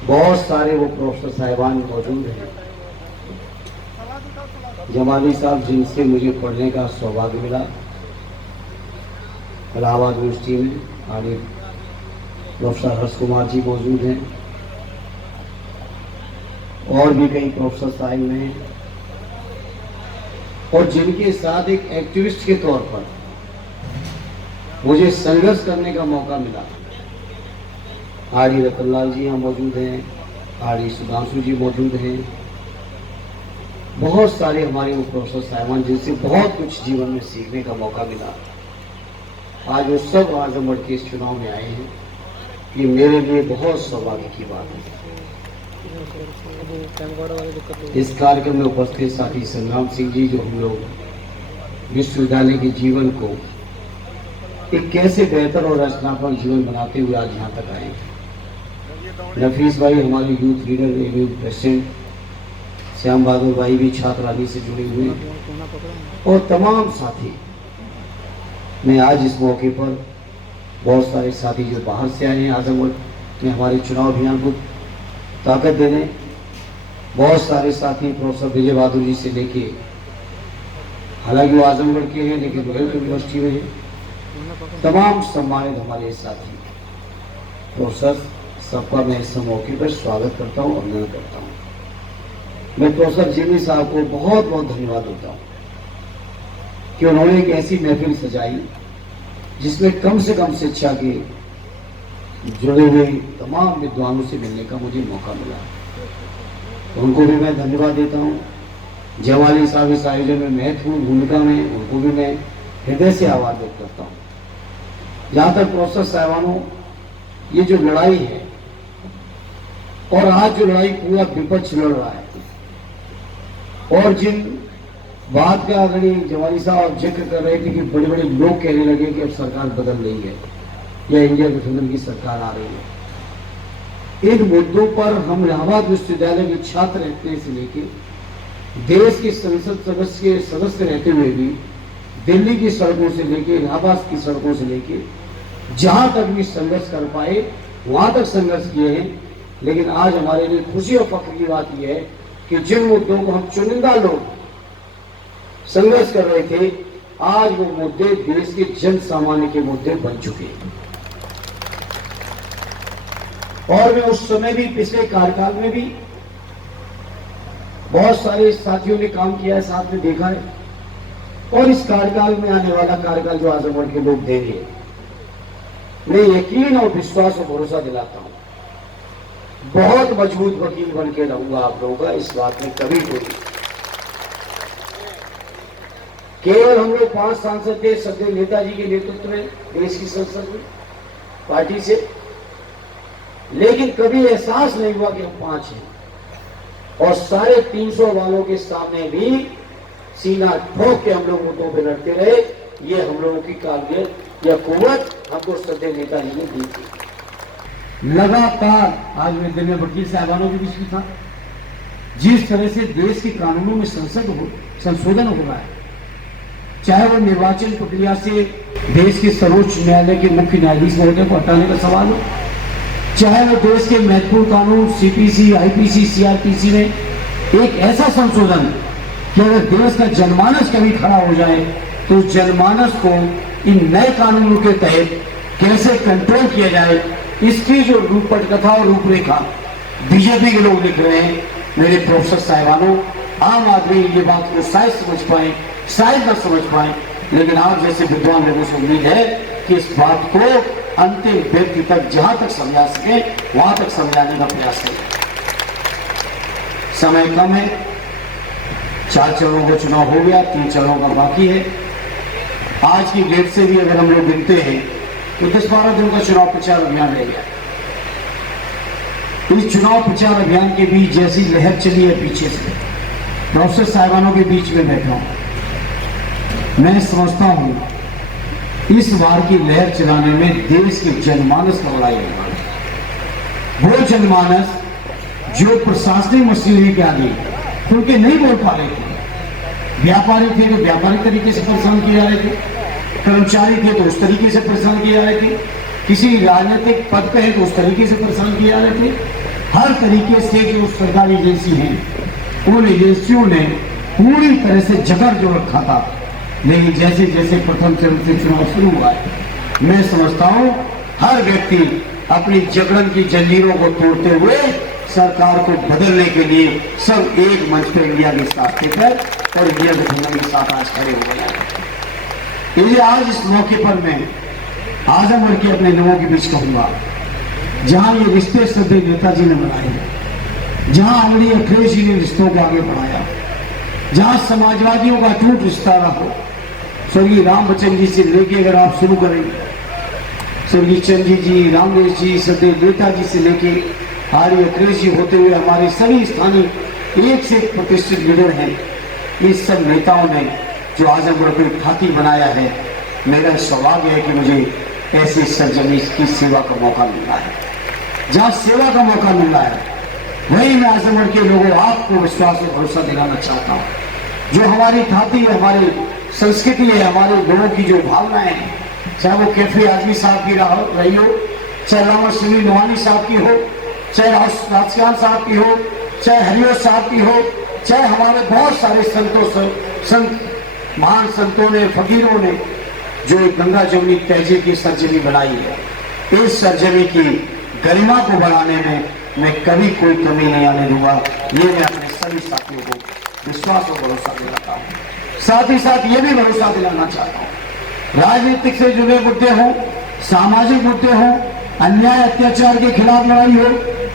बहुत सारे वो प्रोफेसर साहिबान मौजूद हैं। जमाली साहब जिनसे मुझे पढ़ने का सौभाग्य मिला इलाहाबाद यूनिवर्सिटी में, आगे प्रोफेसर हर्ष कुमार जी मौजूद हैं और भी कई प्रोफेसर साहिब हैं, और जिनके साथ एक एक्टिविस्ट के तौर पर मुझे संघर्ष करने का मौका मिला। आर.डी. रतनलाल जी यहाँ मौजूद हैं, आर.डी. सुधांशु जी मौजूद हैं, बहुत सारे हमारे वो प्रोफेसर साहिबान जिनसे बहुत कुछ जीवन में सीखने का मौका मिला। आज वो सब आजमगढ़ के इस चुनाव में आए हैं, ये मेरे लिए बहुत सौभाग्य की बात है। इस कार्यक्रम में उपस्थित साथी संग्राम सिंह जी, जो हम लोग विश्वविद्यालय के जीवन को एक कैसे बेहतर और रचनात्मक जीवन बनाते हुए आज यहाँ तक आए। नफीस भाई हमारे यूथ लीडर एवं प्रेसिडेंट, श्याम बहादुर भाई भी छात्र रानी से जुड़े हुए हैं, और तमाम साथी। मैं आज इस मौके पर बहुत सारे साथी जो बाहर से आए हैं आजमगढ़ में हमारे चुनाव अभियान को ताकत देने, बहुत सारे साथी प्रोफेसर विजय बहादुर जी से लेके, हालांकि वो आजमगढ़ के हैं लेकिन रॉयल यूनिवर्सिटी में है, तमाम सम्मानित हमारे साथी प्रोफेसर, सबका मैं इस मौके पर स्वागत करता हूँ, अभिनंदन करता हूँ। मैं प्रोफेसर जिमी साहब को बहुत बहुत धन्यवाद देता हूँ कि उन्होंने एक ऐसी महफिल सजाई जिसमें कम से कम शिक्षा के जुड़े हुए तमाम विद्वानों से मिलने का मुझे मौका मिला। तो उनको भी मैं धन्यवाद देता हूँ। जवाली साहब इस आयोजन में महत्वपूर्ण भूमिका में, उनको भी मैं हृदय से आभार व्यक्त करता हूँ। जहाँ तक प्रोफेसर साहिबानों, ये जो लड़ाई है और आज जो लड़ाई पूरा विपक्ष लड़ रहा है, और जिन बात का आदरणीय जवाली साहब जिक्र कर रहे थे कि बड़े बड़े लोग कहने लगे कि अब सरकार बदल रही है या इंडिया गठबंधन की सरकार आ रही है, इन मुद्दों पर हम इलाहाबाद विश्वविद्यालय के छात्र रहने से लेके देश के संसद सदस्य के सदस्य रहते हुए भी दिल्ली की सड़कों से लेके इलाहाबाद की सड़कों से लेके जहां तक भी संघर्ष कर पाए वहां तक संघर्ष किए हैं। लेकिन आज हमारे लिए खुशी और फख्र की बात यह है कि जिन मुद्दों को हम चुनिंदा लोग संघर्ष कर रहे थे, आज वो मुद्दे देश के जन सामान्य के मुद्दे बन चुके हैं। और मैं उस समय भी, पिछले कार्यकाल में भी बहुत सारे साथियों ने काम किया है, साथ में देखा है, और इस कार्यकाल में आने वाला कार्यकाल जो आजमगढ़ के लोग देंगे, मैं यकीन और विश्वास और भरोसा दिलाता हूं, बहुत मजबूत वकील बन के रहूंगा आप लोगों का, इस बात में कभी कोई। केवल हम लोग 5 सांसद थे सदैव नेताजी के नेतृत्व में देश की संसद में पार्टी से, लेकिन कभी एहसास नहीं हुआ कि हम 5 हैं, और 350 वालों के सामने भी सीना ठोक के हम लोग मुद्दों पर लड़ते रहे। ये हम लोगों की काबिलियत या कुव्वत हमको सदैव नेताजी ने दी थी। लगातार आज मैं दिन में वकील साहबानों के बीच में था, जिस तरह से देश के कानूनों में संशोधन हो रहा है, चाहे वो निर्वाचन प्रक्रिया से देश के सर्वोच्च न्यायालय के मुख्य न्यायाधीश महोदय को हटाने का सवाल हो, चाहे वो देश के महत्वपूर्ण कानून सीपीसी, आईपीसी, सीआरपीसी में एक ऐसा संशोधन कि अगर देश का जनमानस कभी खड़ा हो जाए तो जनमानस को इन नए कानूनों के तहत कैसे कंट्रोल किया जाए, इसकी जो रूपरेखा और रूपरेखा बीजेपी के लोग लिख रहे हैं। मेरे प्रोफेसर साहिबानों, आम आदमी ये बात को शायद समझ पाए, शायद न समझ पाए, लेकिन आप जैसे विद्वान लोगों से उम्मीद है कि इस बात को अंतिम व्यक्ति तक जहां तक समझा सके वहां तक समझाने का प्रयास करें। समय कम है, 4 चरणों का चुनाव हो गया, 3 चरणों का बाकी है। आज की डेट से भी अगर हम लोग गिनते हैं तो 10-12 दिन का चुनाव प्रचार अभियान रह गया। इस चुनाव प्रचार अभियान के बीच जैसी लहर चली है पीछे से, प्रोफेसर साहिबानों के बीच में बैठा हूं, मैं समझता हूं इस बार की लहर चलाने में देश के जनमानस का बड़ा योगदान है। वो जनमानस जो प्रशासनिक मशीनरी के आगे क्योंकि नहीं बोल पा रहे थे, व्यापारी थे तो व्यापारिक तरीके से परेशान किए जा रहे थे, कर्मचारी थे तो उस तरीके से परेशान किए जा रहे थे, किसी राजनीतिक पद पे है तो उस तरीके से परेशान किए जा रहे थे, हर तरीके से जो सरकारी एजेंसी हैं उन एजेंसियों ने पूरी तरह से जकड़ जो रखा था। लेकिन जैसे जैसे प्रथम चरण से चुनाव शुरू हुआ है, मैं समझता हूं हर व्यक्ति अपनी जकड़न की जंजीरों को तोड़ते हुए सरकार को बदलने के लिए सब एक मंच पर इंडिया के साथ पर और इंडिया गठबंधन के साथ आज खड़े हो गए हैं। इसलिए आज इस मौके पर मैं आजमगढ़ के अपने लोगों के बीच कहूंगा, जहां ये रिश्ते श्रद्धेय नेताजी ने बनाए, जहां आदरणीय अखिलेश जी ने रिश्तों को आगे बढ़ाया, जहां समाजवादियों का टूट रिश्ता रहा हो, स्वर्गीय राम बच्चन जी से लेके अगर आप शुरू करेंगे, स्वर्गीय चंद्र जी, रामदेव जी, श्रद्धेय नेताजी से लेके आर्य अखिलेश जी होते हुए हमारे सभी स्थानीय एक से एक प्रतिष्ठित लीडर हैं, इस सब नेताओं ने जो आजमगढ़ को ख्याति बनाया है, मेरा सौभाग्य है कि मुझे ऐसी सरजमी की सेवा का मौका मिल रहा है। जहां सेवा का मौका मिल रहा है वहीं मैं आजमगढ़ के लोगों आपको विश्वास और भरोसा दिलाना चाहता हूं। जो हमारी ख्याति है, हमारी संस्कृति है, हमारे लोगों की जो भावनाएं हैं, चाहे वो कैफे आजमी साहब की रही हो, चाहे रामा सिंह नवानी साहब की हो, चाहे राजकान साहब की हो, चाहे हरिओ साहब की हो, चाहे हमारे बहुत सारे संत महान संतों ने, फकीरों ने जो गंगा जमुनी तहजीब की सरजमी बनाई है, इस सरजमी की गरिमा को बढ़ाने में मैं कभी कोई कमी नहीं आने दूंगा। ये मैं अपने सभी साथियों को विश्वास और भरोसा दिलाता हूँ। साथ ही साथ ये भी भरोसा दिलाना चाहता हूँ, राजनीतिक से जुड़े मुद्दे हों, सामाजिक मुद्दे हों, अन्याय अत्याचार के खिलाफ लड़ाई हो,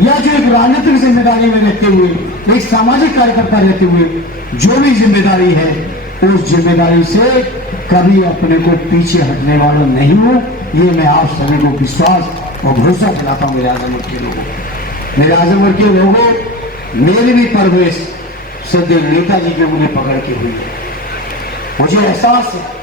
या जो एक राजनीतिक जिम्मेदारी में रहते हुए, एक सामाजिक कार्यकर्ता रहते हुए जो भी जिम्मेदारी है, उस जिम्मेदारी से कभी अपने को पीछे हटने वाला नहीं हूं। ये मैं आप सभी को विश्वास और भरोसा दिलाता हूं। मेरे आजमगढ़ के लोगों, मेरे आजमगढ़ के लोगों, मेरी भी परवरिश श्रद्धेय नेताजी की उंगली पकड़ के हुई है। मुझे एहसास है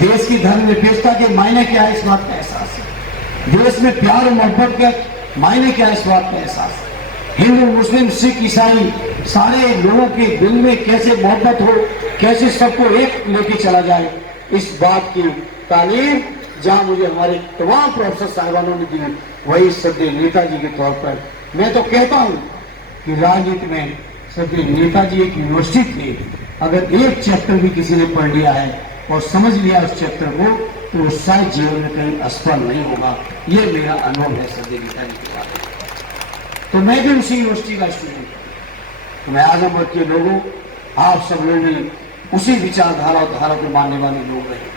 देश की धर्मनिरपेक्षता के मायने क्या है, इस बात का एहसास है। देश में प्यार और मोहब्बत के मायने क्या है, इस बात का एहसास है। हिंदू, मुस्लिम, सिख, ईसाई सारे लोगों के दिल में कैसे मोहब्बत हो, कैसे सबको एक लेके चला जाए, इस बात की तालीम जहां मुझे हमारे तमाम प्रोफेसर साहिबानों ने दी, वही श्रद्धेय नेताजी के तौर पर मैं तो कहता हूं कि राजनीति में श्रद्धेय नेताजी एक यूनिवर्सिटी थे। अगर एक चैप्टर भी किसी ने पढ़ लिया है और समझ लिया उस चैप्टर को, तो शायद जीवन में कहीं असफल नहीं होगा। ये मेरा अनुभव है श्रद्धेय नेताजी के बारे में। तो मैं भी उसी यूनिवर्सिटी का स्टूडेंट हूं। मैं आजमगढ़ के लोगों, आप सब लोग भी उसी विचारधारा और धारा को मानने वाले लोग रहे।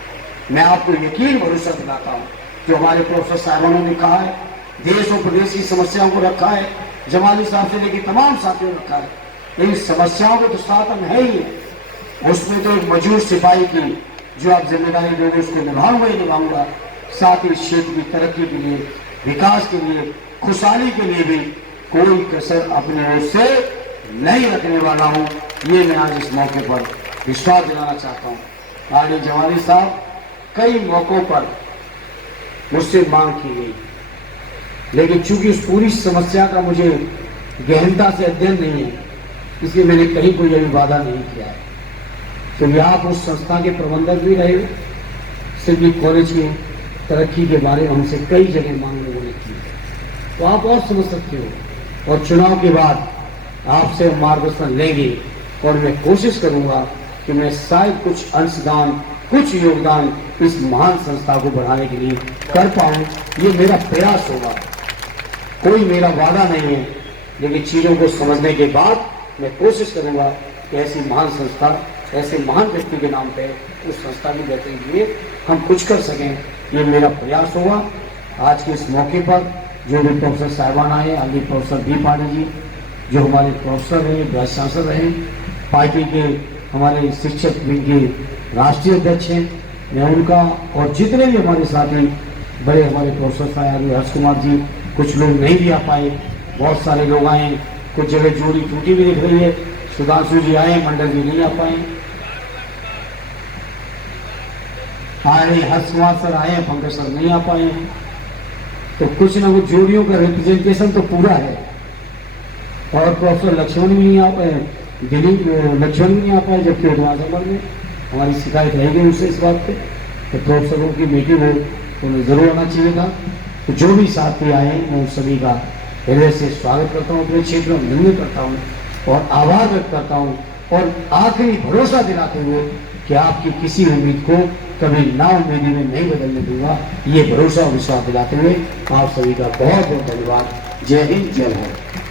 मैं आपको यकीन भरोसा दिलाता हूं, जो हमारे प्रोफेसर साहिबानों ने कहा है, देश और प्रदेश की समस्याओं को रखा है, जमाली साहब से लेकर तमाम साथियों ने रखा है। इन समस्याओं को तो साथ हम है ही है। उसमें तो एक मजबूर सिपाही की जो आप जिम्मेदारी दोगे उसको निभाऊंगा ही निभाऊंगा। साथ ही क्षेत्र की तरक्की के लिए, विकास के लिए, खुशहाली के लिए भी कोई कसर अपनी ओर से नहीं रखने वाला हूं। ये मैं आज इस मौके पर विश्वास दिलाना चाहता हूं। आगे जवानी साहब, कई मौकों पर मुझसे मांग की गई, लेकिन चूंकि उस पूरी समस्या का मुझे गहनता से अध्ययन नहीं है, इसलिए मैंने कहीं कोई अभी वादा नहीं किया है। क्योंकि आप उस संस्था के प्रबंधक भी रहे, सिर्फ कॉलेज की तरक्की के बारे में हमसे कई जगह मांग लोगों ने की, तो आप और समझ सकते हो। और चुनाव के बाद आपसे मार्गदर्शन लेंगे और मैं कोशिश करूंगा कि मैं शायद कुछ अंशदान, कुछ योगदान इस महान संस्था को बढ़ाने के लिए कर पाऊं। ये मेरा प्रयास होगा, कोई मेरा वादा नहीं है, लेकिन चीजों को समझने के बाद मैं कोशिश करूंगा कि ऐसी महान संस्था, ऐसे महान व्यक्ति के नाम पे उस संस्था की बेहतरी के लिए हम कुछ कर सकें। ये मेरा प्रयास होगा। आज के इस मौके पर जो भी प्रोफेसर साहिबान आए, आदि प्रोफेसर डी पांडे जी जो हमारे प्रोफेसर हैं, वाइस चांसलर रहे, पार्टी के हमारे शिक्षक विंग के राष्ट्रीय अध्यक्ष हैं, मैं उनका और जितने भी हमारे साथी बड़े हमारे प्रोफेसर आए, हर्ष कुमार जी, कुछ लोग नहीं भी आ पाए, बहुत सारे लोग आए, कुछ जगह जोड़ी टूटी भी दिख रही है, सुधांशु जी आए, मंडल जी नहीं आ पाए, हर्ष कुमार सर आए, पंकज सर नहीं आ पाए, तो कुछ ना कुछ जोड़ियों का रिप्रेजेंटेशन तो पूरा है। और प्रोफेसर लक्ष्मण भी नहीं आ पाए, दिलीप लक्ष्मण भी नहीं आ पाए, जबकि आजमगढ़ में हमारी शिकायत रह गई उससे इस बात पे। तो प्रोफेसरों की मीटिंग हो तो उन्हें जरूर आना चाहिए था। तो जो भी साथी आए मैं उन सभी का हृदय से स्वागत करता हूँ, अपने क्षेत्र में मिलने करता हूँ और आभार व्यक्त करता हूँ और आखिरी भरोसा दिलाते हुए कि आपकी किसी उम्मीद को कभी नाउम्मीदी में नहीं बदलने दूंगा, ये भरोसा और विश्वास दिलाते हुए आप सभी का बहुत बहुत धन्यवाद। जय हिंद, जय भारत।